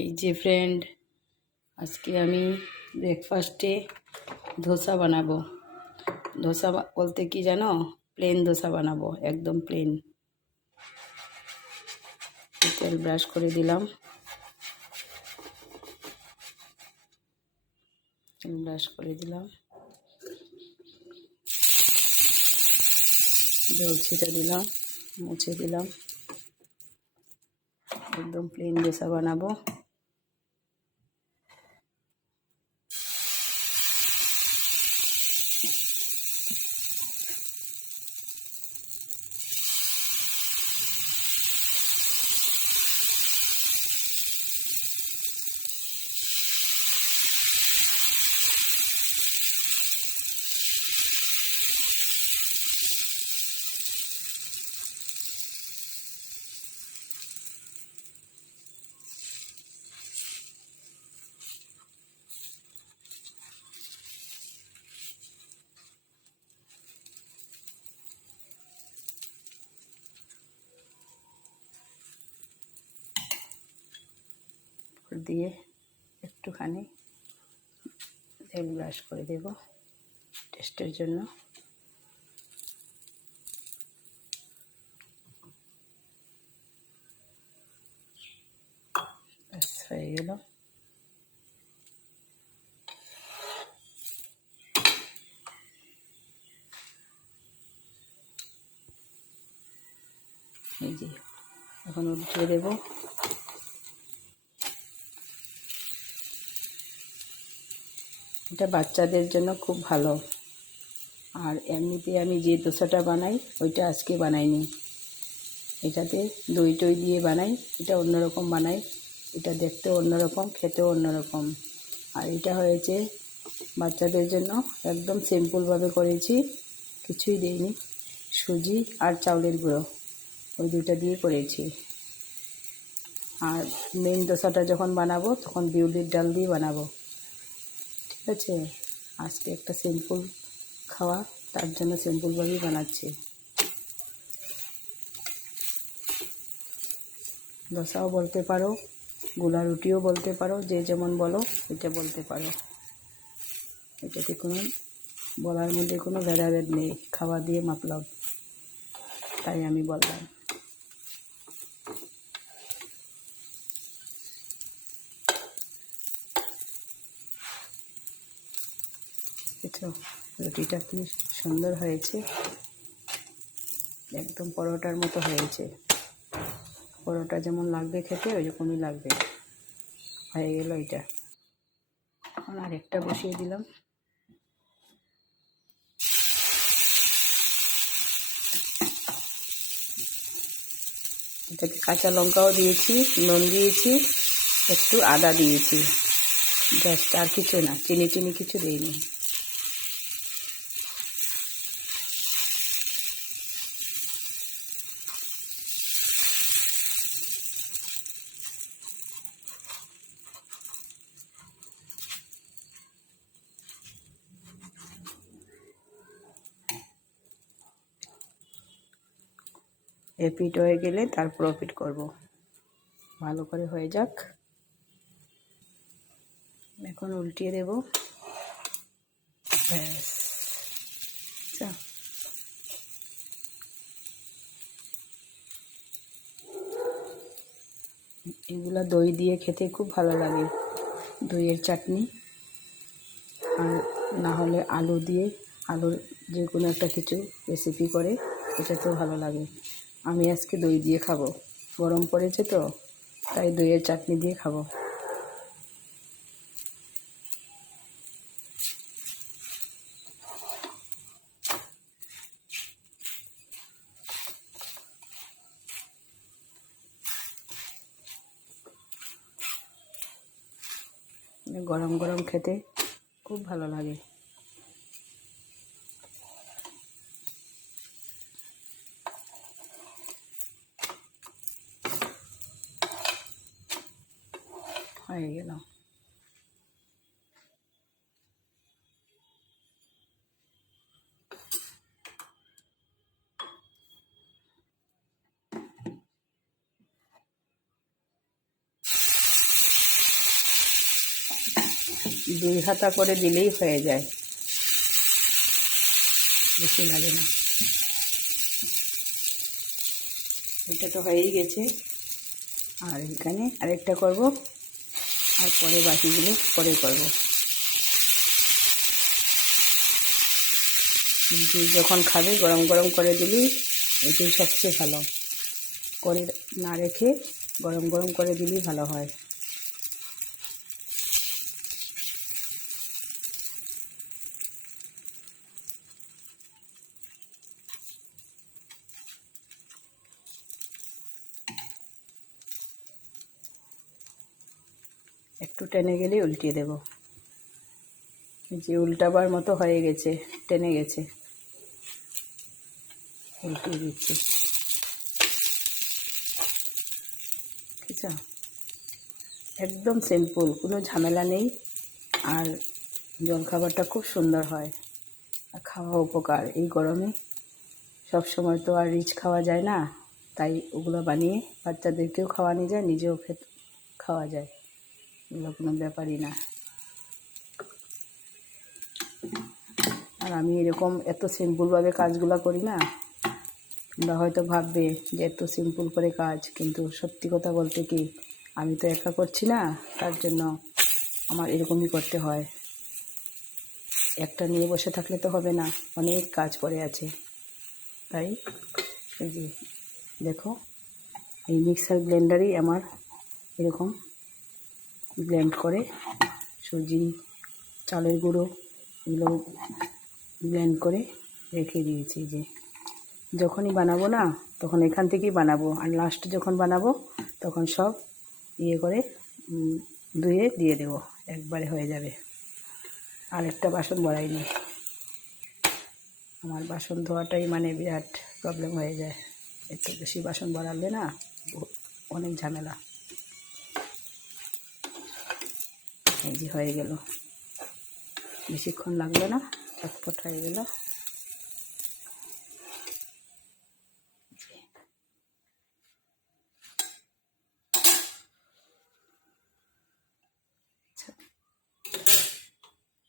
এই যে ফ্রেন্ড, আজকে আমি ব্রেকফাস্টে ধোসা বানাবো। ধোসা বলতে কি জানো, প্লেন ধোসা বানাবো, একদম প্লেন। তেল ব্রাশ করে দিলাম, জল ছিটা দিলাম, মুছে দিলাম। একদম প্লেন ধোসা বানাবো। দিয়ে একটুখানি তেল ব্রাশ করে দেব টেস্টের জন্য। ব্যাস হয়ে গেল। এই যে এখন উল্টে দেব। এটা বাচ্চাদের জন্য খুব ভালো। আর এমনিতে আমি যে ধোসাটা বানাই ওইটা আজকে বানাইনি। এটাতে দই টই দিয়ে বানাই, এটা অন্যরকম বানাই। এটা দেখতেও অন্যরকম, খেতেও অন্যরকম। আর এটা হয়েছে বাচ্চাদের জন্য, একদম সিম্পলভাবে করেছি, কিছুই দেইনি। সুজি আর চাউলের গুঁড়ো, ওই দুইটা দিয়ে করেছি। আর মেন ধোসাটা যখন বানাবো তখন বিউলির ডাল দিয়ে বানাবো। ঠিক আছে, আজকে একটা সিম্পল খাওয়া, তার জন্য সিম্পলভাবেই বানাচ্ছি। ধোসাও বলতে পারো, গোলা রুটিও বলতে পারো, যে যেমন বলো এটা বলতে পারো। এটাতে কোনো বলার মধ্যে কোনো ভেদাভেদ নেই, খাওয়া দিয়ে মাপলাম, তাই আমি বললাম। দেখো রুটিটা কি সুন্দর হয়েছে, একদম পরোটার মতো হয়েছে। পরোটা যেমন লাগবে খেতে ওই রকমই লাগবে। হয়ে গেল এটা। এখন আরেকটা বসিয়ে দিলাম। এটাকে কাঁচা লঙ্কাও দিয়েছি, নুন দিয়েছি, একটু আদা দিয়েছি, জাস্ট, আর কিছু না। চিনি টিনি কিছু দিইনি। এপিট হয়ে গেলে তারপর ওপিট করব। ভালো করে হয়ে যাক। এখন উল্টিয়ে দেব। ব্যাস। এগুলা দই দিয়ে খেতে খুব ভালো লাগে, দইয়ের চাটনি। আর না হলে আলু দিয়ে, আলুর যে কোনো একটা কিছু রেসিপি করে এটাতেও ভালো লাগে। আমি আজকে দই দিয়ে খাবো, গরম পড়েছে তো, তাই দইয়ের চাটনি দিয়ে খাবো। গরম গরম খেতে খুব ভালো লাগে। হয়ে গেল। 2 হাতা করে দিলেই হয়ে যায়, বেশি লাগে না। এটা তো হয়েই গেছে, আর এখানে আরেকটা করব, আর পরে বাকিগুলো পরে করব। কিন্তু যখন খাবে গরম গরম করে দিলেই এটাই সবচেয়ে ভালো, করে না রেখে গরম গরম করে দিলেই ভালো হয়। একটু টেনে গেলেই উল্টিয়ে দেব। যে উল্টাবার মতো হয়ে গেছে, টেনে গেছে, উল্টিয়ে দিচ্ছি। ঠিক আছে, একদম সিম্পল, কোনো ঝামেলা নেই। আর জলখাবারটা খুব সুন্দর হয়, আর খাওয়া উপকার। এই গরমে সব সময় তো আর রিচ খাওয়া যায় না, তাই ওগুলো বানিয়ে বাচ্চাদেরকেও খাওয়ানো যায়, নিজেও খাওয়া যায়, এগুলো কোনো ব্যাপারই না। আর আমি এরকম এত সিম্পলভাবে কাজগুলো করি না, তোমরা হয়তো ভাববে যে এত সিম্পল করে কাজ, কিন্তু সত্যি কথা বলতে কি, আমি তো একা করছি না, তার জন্য আমার এরকমই করতে হয়। একটা নিয়ে বসে থাকলে তো হবে না, অনেক কাজ পড়ে আছে। তাই এই যে দেখো, এই মিক্সার ব্লেন্ডারই আমার এরকম ব্লেন্ড করে সুজি, চালের গুঁড়ো এগুলো ব্লেন্ড করে রেখে দিয়েছি। যে যখনই বানাবো না, তখন এখান থেকেই বানাবো, আর লাস্ট যখন বানাবো তখন সব ইয়ে করে ধুয়ে দিয়ে দেবো, একবারে হয়ে যাবে। আরেকটা বাসন বড়াইনি, আমার বাসন ধোয়াটাই মানে বিরাট প্রবলেম হয়ে যায়, একটু বেশি বাসন বাড়ালে না অনেক ঝামেলা। এই যে হয়ে গেল, বেশিক্ষণ লাগলো না, চটপট হয়ে গেল।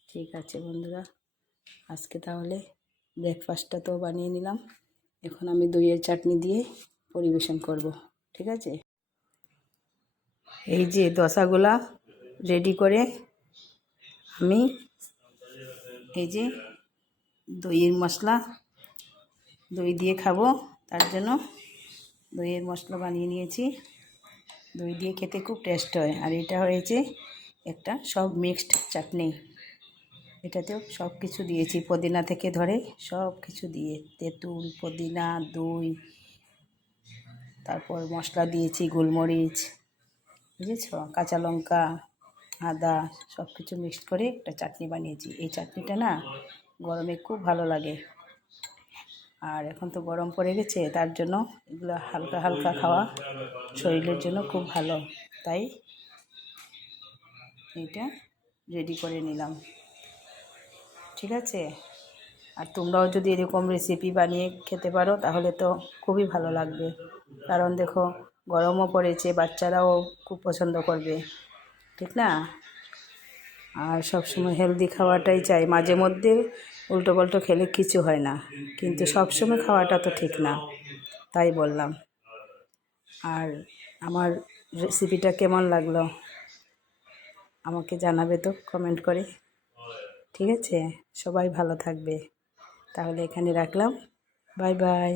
ঠিক আছে বন্ধুরা, আজকে তাহলে ব্রেকফাস্টটা তো বানিয়ে নিলাম, এখন আমি দইয়ের চাটনি দিয়ে পরিবেশন করব। ঠিক আছে, এই যে দোসাগুলা রেডি করে আমি এই যে দইয়ের মশলা, দই দিয়ে খাবো, তার জন্য দইয়ের মশলা বানিয়ে নিয়েছি। দই দিয়ে খেতে খুব টেস্ট হয়। আর এটা হয়েছে একটা সব মিক্সড চাটনি, এটাতেও সব কিছু দিয়েছি, পুদিনা থেকে ধরে সব কিছু দিয়ে, তেঁতুল, পুদিনা, দই, তারপর মশলা দিয়েছি গোলমরিচ, বুঝেছ, কাঁচা লঙ্কা, আদা, সব কিছু মিক্সড করে একটা চাটনি বানিয়েছি। এই চাটনিটা না গরমে খুব ভালো লাগে, আর এখন তো গরম পড়ে গেছে, তার জন্য এগুলো হালকা হালকা খাওয়া শরীরের জন্য খুব ভালো, তাই এটা রেডি করে নিলাম। ঠিক আছে, আর তোমরাও যদি এরকম রেসিপি বানিয়ে খেতে পারো তাহলে তো খুবই ভালো লাগবে, কারণ দেখো গরমও পড়েছে, বাচ্চারাও খুব পছন্দ করবে, ঠিক না? আর সব সময় হেলদি খাওয়াটাই চাই, মাঝে মধ্যে উল্টো পাল্টো খেলে কিছু হয় না, কিন্তু সব সময় খাওয়াটা তো ঠিক না, তাই বললাম। আর আমার রেসিপিটা কেমন লাগলো আমাকে জানাবে তো কমেন্ট করে। ঠিক আছে, সবাই ভালো থাকবে, তাহলে এখানে রাখলাম, বাই বাই।